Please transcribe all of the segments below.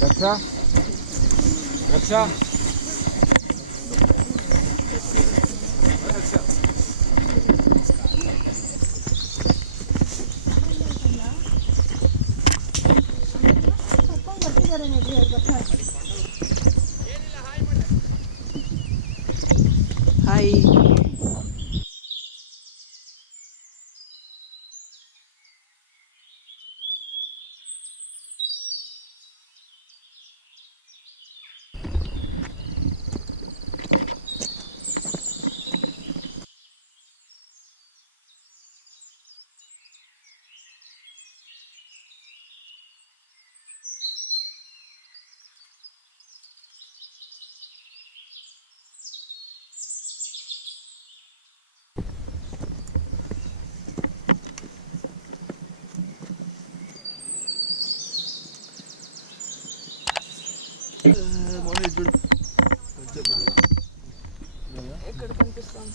Raksha? Raksha? Hi. ఎక్కడ కనిపిస్తాను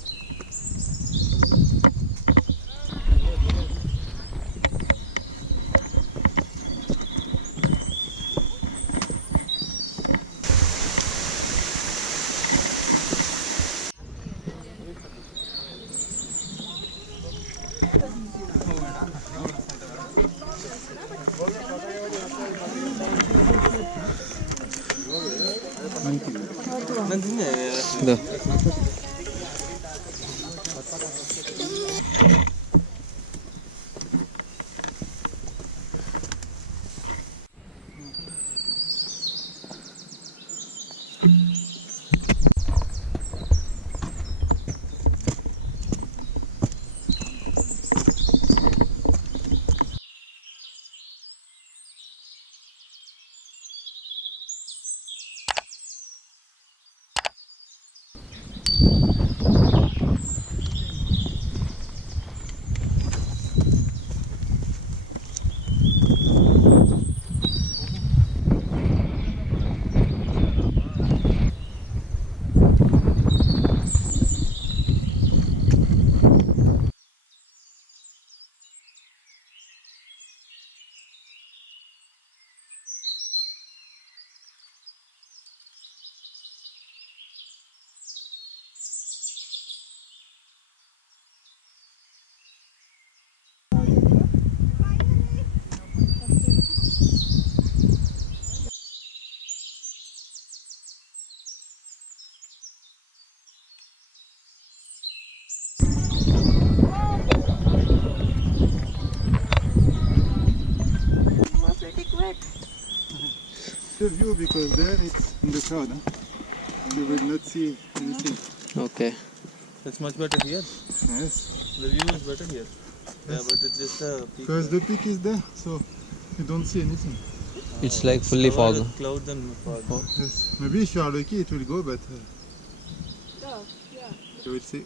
The view, because there it's in the crowd, huh? You will not see anything. Okay. It's much better here. Yes. The view is better here. Yeah, but it's just a peak. Because the peak is there, so you don't see anything. It's like fully fog. With clouds and fog. Yes. Maybe if you are lucky it will go, but you will see.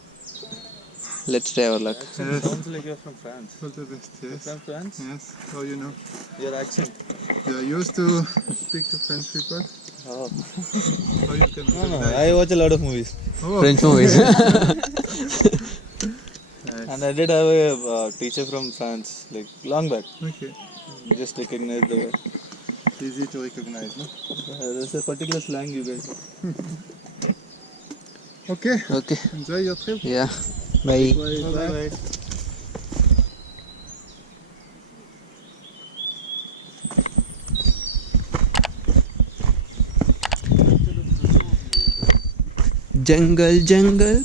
Let's try our luck. Accent Yes. sounds like you're from France. All the best, You're yes. from France? Yes, how you know? Your accent. You are used to speak to French people? Oh. How you can No, recognize? I watch a lot of movies. Oh. French movies. Nice. And I did have a teacher from France, like long back. Okay. Just recognize the word. Easy to recognize, no? There's a particular slang you guys have. Okay. Okay. Enjoy your trip. Yeah. Bye. Bye-bye. Jungle, jungle.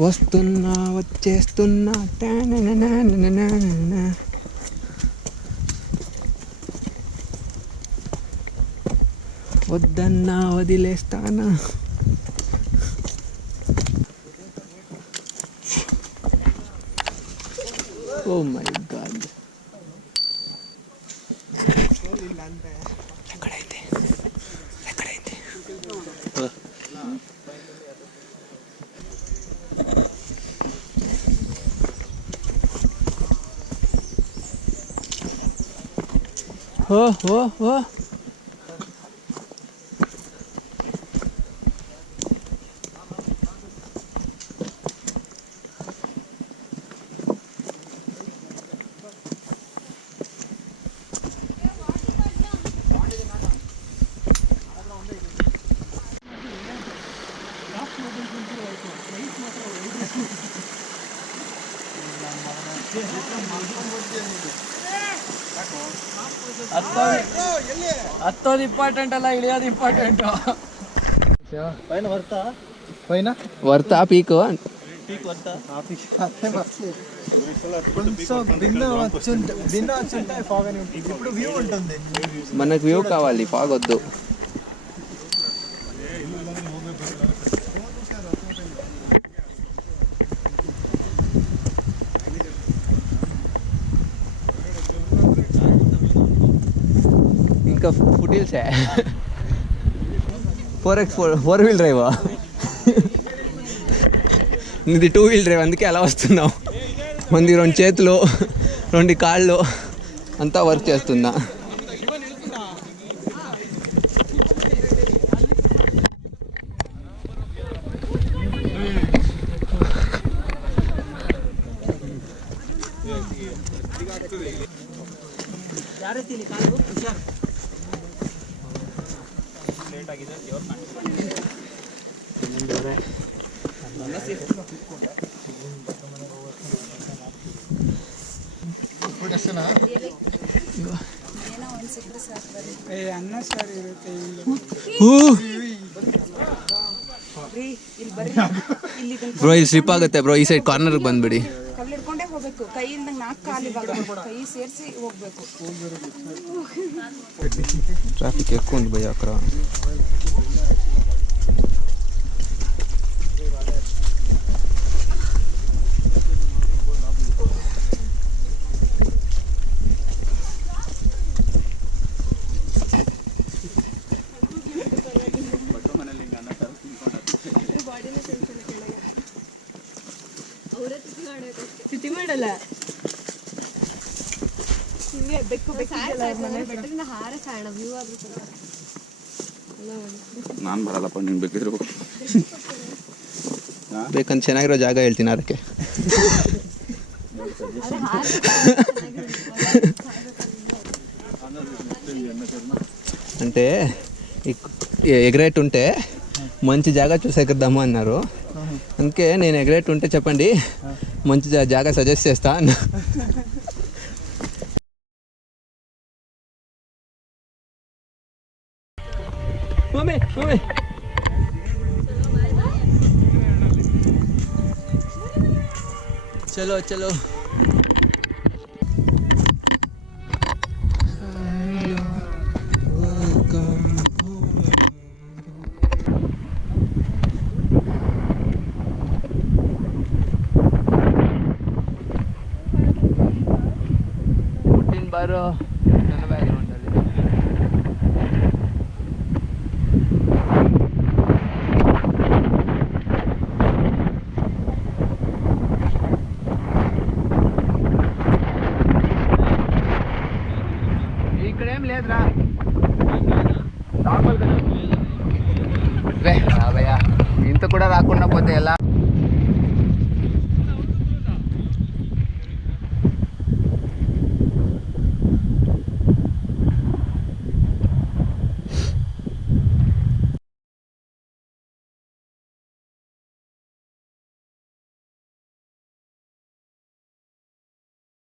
వస్తున్నా వచ్చేస్తున్నా టానననననననన. వద్దన్నా వదిలేస్తానా. Oh my god. ఎక్కడైంది ఎక్కడైంది? ఓ ఓ ఓ ಹತ್ತೋದು ಇಂಪಾರ್ಟೆಂಟ್ ಅಲ್ಲ, ಇಳಿಯೋದು ಇಂಪಾರ್ಟೆಂಟ್. పైన వర్తా పైన వర్తా పీక్ పీక్ వర్తా కొంచెం భిన్న వచ్చుంటే ఫాగ్ అని ఉంటుంది. ఇప్పుడు వ్యూ ఉంటుంది. మనకు వ్యూ కావాలి, ఫాగ్ వద్దు. ఇంకా ఫుట్ హిల్సే. 4x4 4-wheel డ్రైవా? ఇది 2-wheel డ్రైవ్, అందుకే అలా వస్తున్నావు. మంది 2 చేతులు 2 కాళ్ళు అంతా వర్క్ చేస్తున్నా. ಬ್ರೋ ಇಲ್ಲಿ ಸ್ಲಿಪ್ ಆಗುತ್ತೆ ಬ್ರೋ, ಈ ಸೈಡ್ ಕಾರ್ನರ್ಗೆ ಬಂದ್ಬಿಡಿ. ಕಲ್ಲಿಡ್ಕೊಂಡೇ ಹೋಗ್ಬೇಕು, ಕೈಯಿಂದ 4 ಕಾಲು ಇವಾಗ ಕೈ ಸೇರಿಸಿ ಹೋಗ್ಬೇಕು. ಟ್ರಾಫಿಕ್ ఎక్కువ ఉంది భయ్యా అక్కడ. ಸ್ಥಿತಿ ಮಾಡಲ್ಲ ಹಿಂಗೆ ಬೆಕ್ಕು ಬೆಟ್ಟಿಂದ ಹಾರ ಕಾರಣ ವ್ಯೂ ಆದ್ರೂ ನಾನು ಬರಲ್ಲಪ್ಪ, ನೀನು ಬೇಕಿದ್ರು ಬೇಕಂತ ಚೆನ್ನಾಗಿರೋ ಜಾಗ ಹೇಳ್ತೀನಿ ಅದಕ್ಕೆ. అంటే ఎగరేటుంటే మంచి జాగా చూసి ఎగరదాము అన్నారు. అందుకే నేను ఎగరేటుంటే చెప్పండి, మంచి జాగా సజెస్ట్ చేస్తా అన్న. చలో చలో. ಬಾರೋ ನನ್ನ ಬ್ಯಾಕ್ಗ್ರೌಂಡಲ್ಲಿ ఇక్కడ ఏం లేదురా, నార్మల్గా ఇంత కూడా రాకుండా పోతే ఎలా?